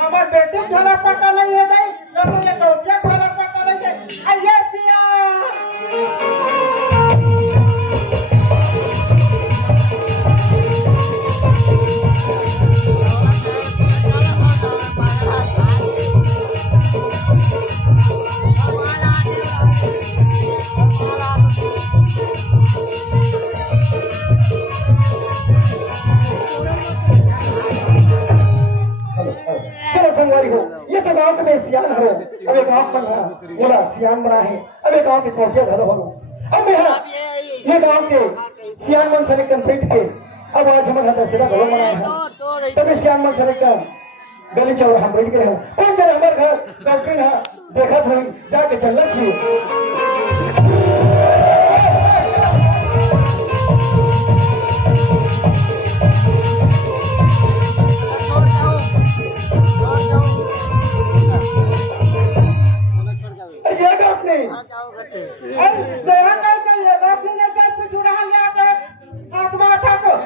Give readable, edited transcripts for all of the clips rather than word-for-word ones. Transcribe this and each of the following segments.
हमार बेटी झलक पटा नहीं है नहीं तो ये तो क्या झलक पटा नहीं है आइए पिया चलो संगवारी हो ये तो गांव में सियान हो अब एक गांव बन रहा बोला सियान बना है अब एक गांव के कोठिया घर हो अब मैं ये गांव के सियान मन सरे कंप्लीट के अब आज हमारा दशहरा घर बना है तभी सियान मन सरे का गली चौर हम बैठ गए हैं कौन जरा हमारे घर डॉक्टर है देखा थोड़ी जाके चलना चाहिए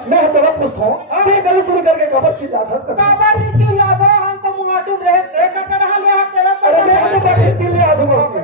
मैं थोड़ा पूछता हूँ गली पूरी करके खबर चिल्ला खबर नहीं चिल्ला हम तो मुआटू रहे अरे मैं तो बड़ी चिल्ला